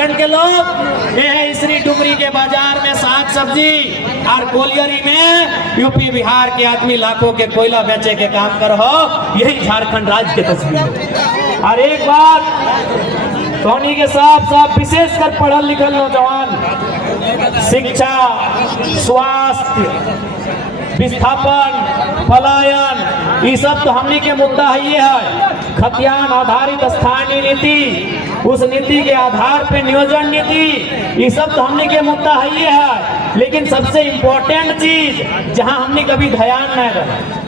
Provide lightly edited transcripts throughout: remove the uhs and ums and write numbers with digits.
झारखंड के लोग ये है इसरी डुमरी के बाजार में साग सब्जी और कोलियरी में यूपी बिहार के आदमी लाखों के कोयला बेचे के काम कर हो, यही झारखंड राज्य की तस्वीर। और एक बात सोनी के साथ विशेषकर पढ़ल लिखल नौजवान, शिक्षा, स्वास्थ्य, विस्थापन, पलायन, ये सब तो हमने के मुद्दा है। ये है खतियान आधारित स्थानीय नीति, उस नीति के आधार पे नियोजन नीति, ये सब तो हमने के मुद्दा है। ये है लेकिन सबसे इम्पोर्टेंट चीज जहां हमने कभी ध्यान नहीं रखा,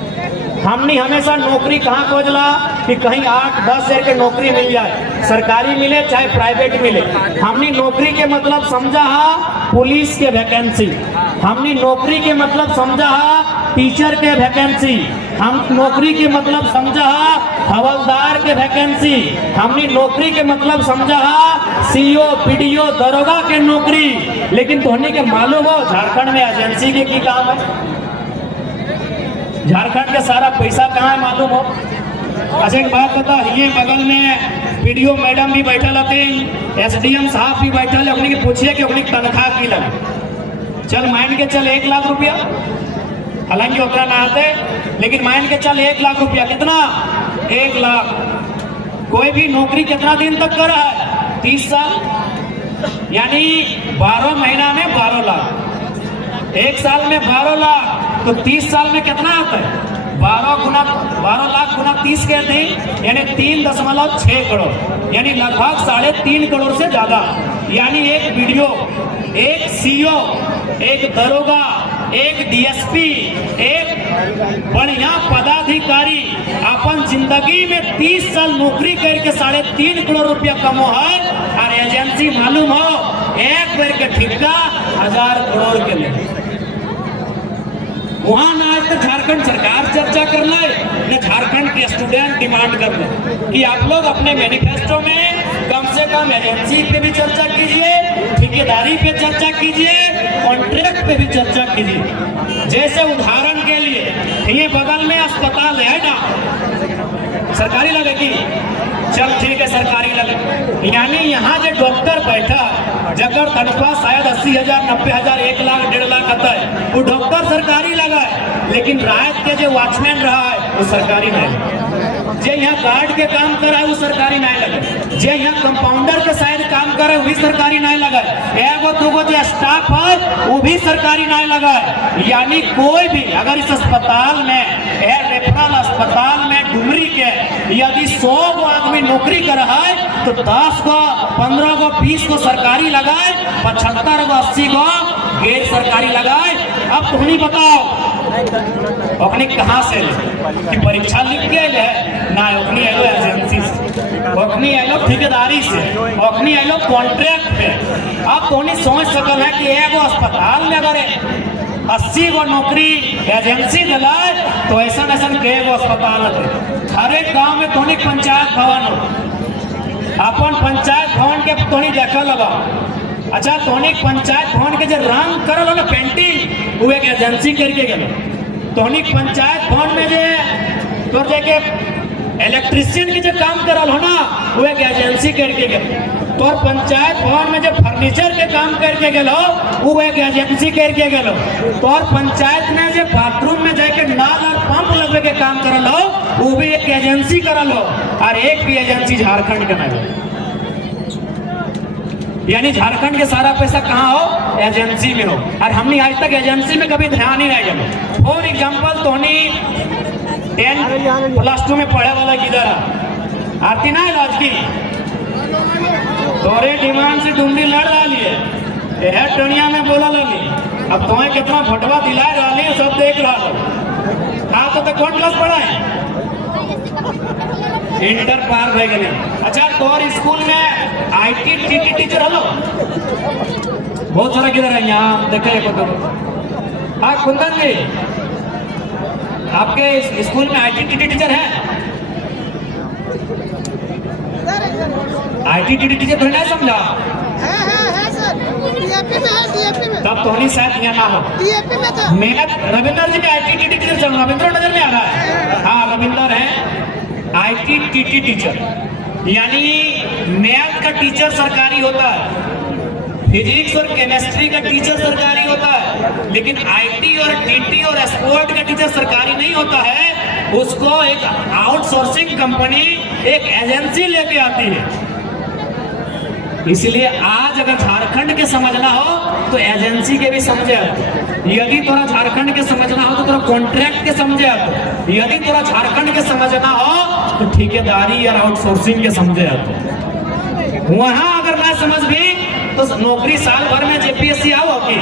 हमने हमेशा नौकरी कहाँ खोजला कि कहीं 8-10 हजार की नौकरी मिल जाए, सरकारी मिले चाहे प्राइवेट मिले। हमने नौकरी के मतलब समझा पुलिस के वैकेंसी, हमने नौकरी के मतलब समझा टीचर के वैकेंसी, हम नौकरी के मतलब समझा हवलदार के वैकेंसी, हमने नौकरी के मतलब समझा सीओ, पीडीओ, दरोगा के नौकरी। लेकिन तोहने के मालूम हो झारखंड में एजेंसी के की काम है? झारखंड का सारा पैसा कहाँ है मालूम हो? अच्छा एक बात बता, ये बगल में पीडीओ मैडम भी बैठल हथिन, एसडीएम साहब भी बैठल है, उन्हीं के पूछिए कि उन्हीं तनख्वाह की लगे। चल मान के चल 1 लाख रुपया, हालांकि उतना ना आते, लेकिन मान के चल 1 लाख रुपया। कितना? 1 लाख। कोई भी नौकरी कितना दिन तक कर रहा है? 30 साल, यानी 12 महीना में 12 लाख, 1 साल में 12 लाख, तो 30 साल में कितना आता है? 12 लाख गुना 30 कहते हैं, यानी 3.6 करोड़, यानी लगभग 3.5 करोड़ से ज्यादा। यानी एक वीडियो, एक सीओ, एक दरोगा, एक डीएसपी, एक बढ़िया पदाधिकारी अपन जिंदगी में 30 साल नौकरी करके 3.5 करोड़ रुपया कमो है। और एजेंसी मालूम हो एक बार के ठिका 1000 करोड़ के लिए। वहां ना आज तक झारखंड सरकार चर्चा कर ले, न झारखंड के स्टूडेंट डिमांड कर ले कि आप लोग अपने मैनिफेस्टो में कम से कम एजेंसी पे भी चर्चा कीजिए, ठेकेदारी पे चर्चा कीजिए, कॉन्ट्रैक्ट पे भी चर्चा कीजिए। जैसे उदाहरण के लिए ये बगल में अस्पताल है ना, सरकारी लगेगी, चल ठीक है सरकारी लगे, यानी यहाँ जो डॉक्टर बैठा जगह तनख्वाह शायद 80,000, 90,000, 1 लाख, 1.5 लाख आता है, वो डॉक्टर सरकारी लगा है। लेकिन रात के जो वॉचमैन रहा है वो सरकारी नहीं, जो यहाँ गार्ड के काम कर रहा है वो सरकारी नहीं लगे, जो यहाँ कंपाउंडर के शायद काम कर रहे वो भी सरकारी नहीं लगा, एगो दूगो जो स्टाफ है वो भी सरकारी नहीं लगा। यानी कोई भी अगर इस अस्पताल में, रेफरल अस्पताल में डुमरी के यदि 100 गो आदमी नौकरी कर रहा है तो 10 गो, 15 गो, 20 गो सरकारी लगाए, 75 गो, 80 गो गैर सरकारी लगाए। अब तुम्हें बताओ अपने कहाँ से कि परीक्षा लिख के ले ना, अपनी एलो एजेंसी से, अपनी एलो ठेकेदारी से, अपनी एलो कॉन्ट्रैक्ट पे। अब तुम्हें सोच सकल है कि एगो अस्पताल में अगर 80 गो नौकरी एजेंसी दिलाए तो ऐसा के एगो अस्पताल है। हर एक गाँव में तुम्हें पंचायत भवन हो, अपन पंचायत भवन के तुम्हें देखा लगा। अच्छा तोहनी पंचायत भवन के जो रंग करल हो ना पेंटिंग, वो एक एजेंसी करके गए। तोहनी पंचायत भवन में जो तो जाके इलेक्ट्रिशियन के जो काम करल हो ना, वो एक एजेंसी करके गए। तो पंचायत भवन में जो फर्नीचर के काम करके गए वो एक एजेंसी करके गए। तो पंचायत में जो बाथरूम में जाके नल और पंप लगे के काम करल हो वो भी एक एजेंसी करल हो। और एक भी एजेंसी झारखंड के नहीं, यानी झारखंड के सारा पैसा कहाँ हो? एजेंसी में हो। और हमने आज तक एजेंसी में कभी ध्यान ही नहीं दिया। फॉर एग्जाम्पल तोहनी 10+2 में पढ़े वाला किधर है? आती ना इलाज की तोरे डिमांड से डुमरी लड़ रही है, टनिया में बोला लगी। अब तुम्हें कितना भटवा दिला रही है सब देख रहा है। तो कौन क्लास पढ़ा है? इंटर पार रह गए। अच्छा तोर स्कूल में आईटी टीटी टीचर हलो बहुत सारा किधर है? यहाँ देखे तो हाँ कुंदन जी, आपके स्कूल में आईटी टीटी टीचर है? आईटी टीटी टीचर तो नहीं समझा? तब तो नहीं शायद यहाँ ना हो। मेरा रविंदर जी का आईटी टीटी टीचर चल, रविंद्र नजर में आ रहा है। हाँ रविंदर है आईटी टीटी टीचर। यानी मैथ का टीचर सरकारी होता है, फिजिक्स और केमिस्ट्री का टीचर सरकारी होता है, लेकिन आईटी और टीटी और स्पोर्ट का टीचर सरकारी नहीं होता है। उसको एक आउटसोर्सिंग कंपनी, एक एजेंसी लेके आती है। इसलिए आज अगर झारखंड के समझना हो तो एजेंसी के भी समझे आते, यदि थोड़ा झारखंड के समझना हो तो थोड़ा कॉन्ट्रैक्ट के समझे आते, यदि थोड़ा झारखंड के समझना हो तो ठेकेदारी या आउटसोर्सिंग के समझे आते। वहां अगर ना समझ भी तो नौकरी साल भर में जेपीएससी आओ कि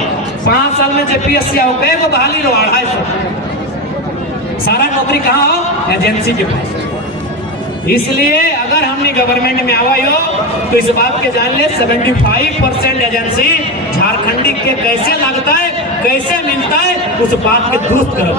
5 साल में जेपीएससी आओ गए तो बहाली लो 250, सारा नौकरी कहाँ हो? एजेंसी के पास। इसलिए अगर हमने गवर्नमेंट में आवाई हो तो इस बात के जान ले 75% एजेंसी झारखंडी के कैसे लगता है, कैसे मिलता है, उस बात के दुरुस्त करो।